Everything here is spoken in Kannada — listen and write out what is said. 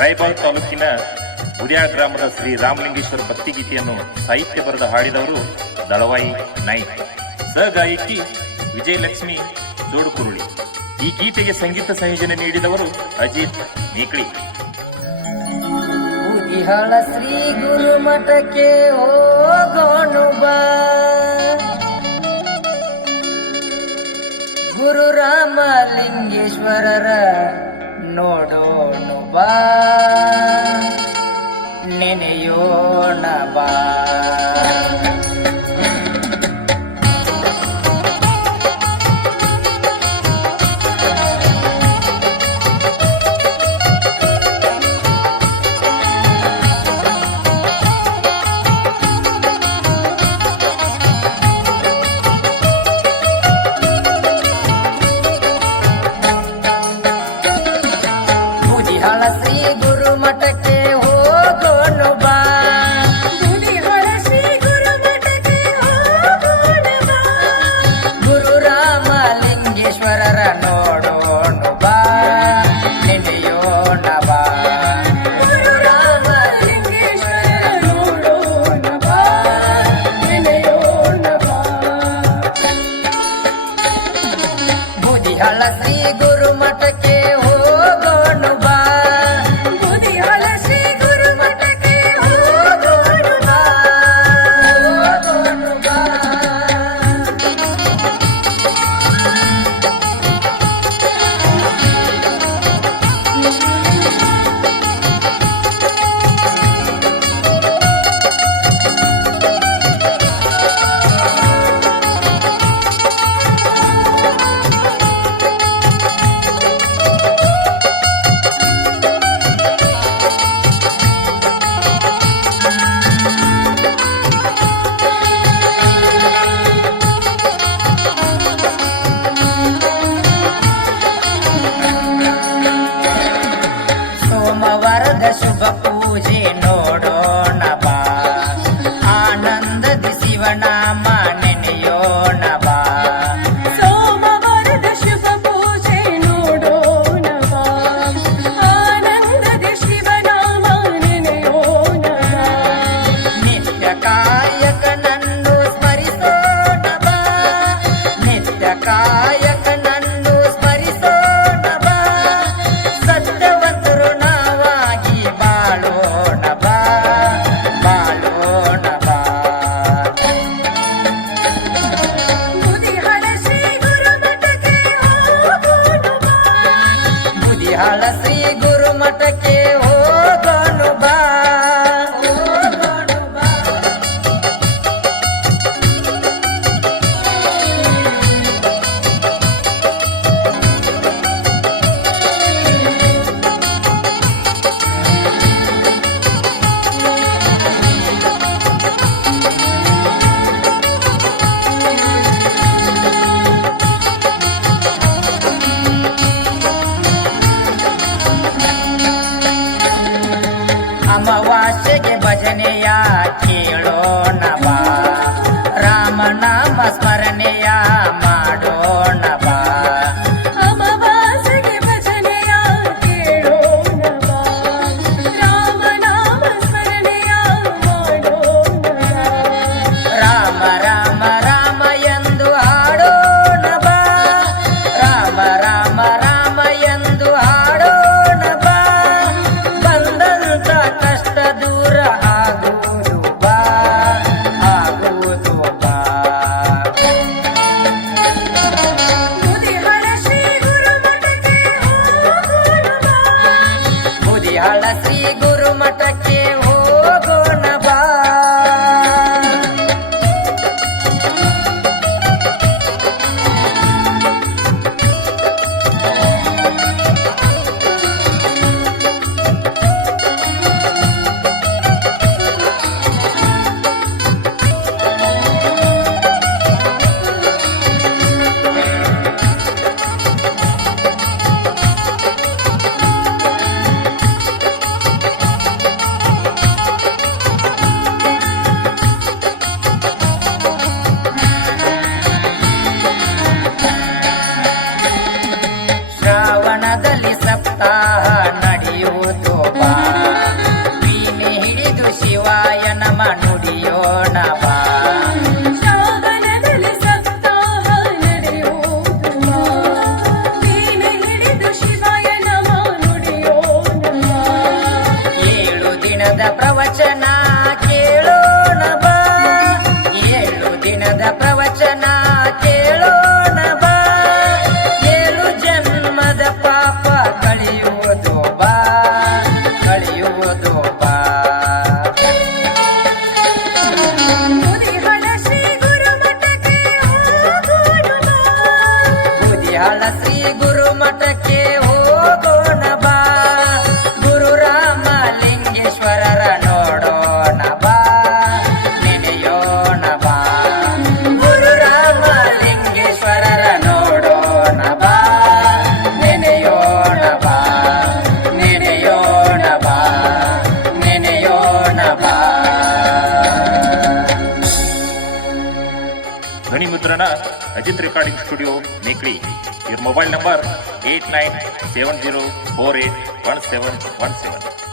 ರಾಯಬಾಗ್ ತಾಲೂಕಿನ ಗುರಿಯಾಳ ಗ್ರಾಮದ ಶ್ರೀ ರಾಮಲಿಂಗೇಶ್ವರ ಭಕ್ತಿಗೀತೆಯನ್ನು ಸಾಹಿತ್ಯ ಬರೆದು ಹಾಡಿದವರು ದಳವಾಯಿ ನಾಯ್ಕ್. ಸಹಗಾಯಕಿ ವಿಜಯಲಕ್ಷ್ಮಿ ಜೋಡುಕುರುಳಿ. ಈ ಗೀತೆಗೆ ಸಂಗೀತ ಸಂಯೋಜನೆ ನೀಡಿದವರು ಅಜಿತ್ ಮೇಕ್ಳಿ. ಉದಿಹಳ ಶ್ರೀ ಗುರುಮಠಕ್ಕೆ ಹೋಗೋಣು ಬಾ, ಗುರು ರಾಮಲಿಂಗೇಶ್ವರರ ನೋಡೋಣು ಬಾ, ನೆನೆಯೋಣ ಬಾ. ಶ್ರೀ ಗುರುಮಠಕ್ಕೆ ಹೋಗೋಣು ಬಾ, ಬುದಿಹಳ ಶ್ರೀ ಗುರುಮಠಕ್ಕೆ ಹೋಗೋಣು ಬಾ, ಹೋಗೋಣು ಬಾ. ಶುಭ ಪೂಜೆ ನೋಡೋಣ ಬಾ, ಆನಂದದ ಶಿವನಾಮ ನೆನೆಯೋಣ ಬಾ. ಸೋಮವಾರದ ಶುಭ ಪೂಜೆ ನೋಡೋಣ ಬಾ, ಆನಂದದ ಶಿವನಾಮ ನೆನೆಯೋಣ ಬಾ. ನಿತ್ಯ ಕಾಯಕನನ್ನು ಸ್ಮರಿಸೋಣ ಬಾ, ನಿತ್ಯ ಕಾಯಕನನ್ನು ಸ್ಮರಿಸೋಣ ಬಾ. ಸತ್ಯವಂತರು ಬಾಳೋಣ ಬಾ, ಬಾಳೋಣ ಬಾ. ಬುದಿಹಳ ಶ್ರೀ ಗುರುಮಠಕ್ಕೆ ಹೋಗೋಣು ಬಾ, ಬುದಿಹಳ ಶ್ರೀ ಗುರುಮಠಕ್ಕೆ ಹೋಗೋಣು ಬಾ, ಹೋಗೋಣು ಬಾ. ಅಮಾವಾಸ್ಯೆಗೆ ಭಜನೆಯ ಕೇಳೋಣ ಬಾ, ರಾಮನಾಮ ಸ್ಮರಣೆಯ ಮಾಡೋಣ ಬಾ. ಅಮಾವಾಸ್ಯೆಗೆ ಭಜನೆಯ ಕೇಳೋಣ ಬಾ, ರಾಮನಾಮ ಸ್ಮರಣೆಯ ಮಾಡೋಣ ಬಾ. ರಾಮ ರಾಮ ರಾಮ ಎಂದು ಹಾಡೋಣ ಬಾ, ರಾಮ ರಾಮ ರಾಮ ಎಂದು ಹಾಡೋಣ ಬಾ. ಬಂದಂತ ಕಷ್ಟ ದೂರ ಆಗುವುದು ಬಾ, ಆಗುವುದು ಬಾ. ಬುದಿಹಳ ಶ್ರೀ ಗುರುಮಠಕ್ಕೆ ಹೋಗೋಣ ಬಾ, ಬುದಿಹಳ ಶ್ರೀ ಗುರುಮಠಕ್ಕೆ ಹೋಗೋಣ ಬಾ. ಮುದ್ರಣ ಅಜಿತ್ ರೆಕಾರ್ಡಿಂಗ್ ಸ್ಟುಡಿಯೋ ಮೇಕ್ಳಿ. ಇವ್ರ ಮೊಬೈಲ್ ನಂಬರ್ 8970481717.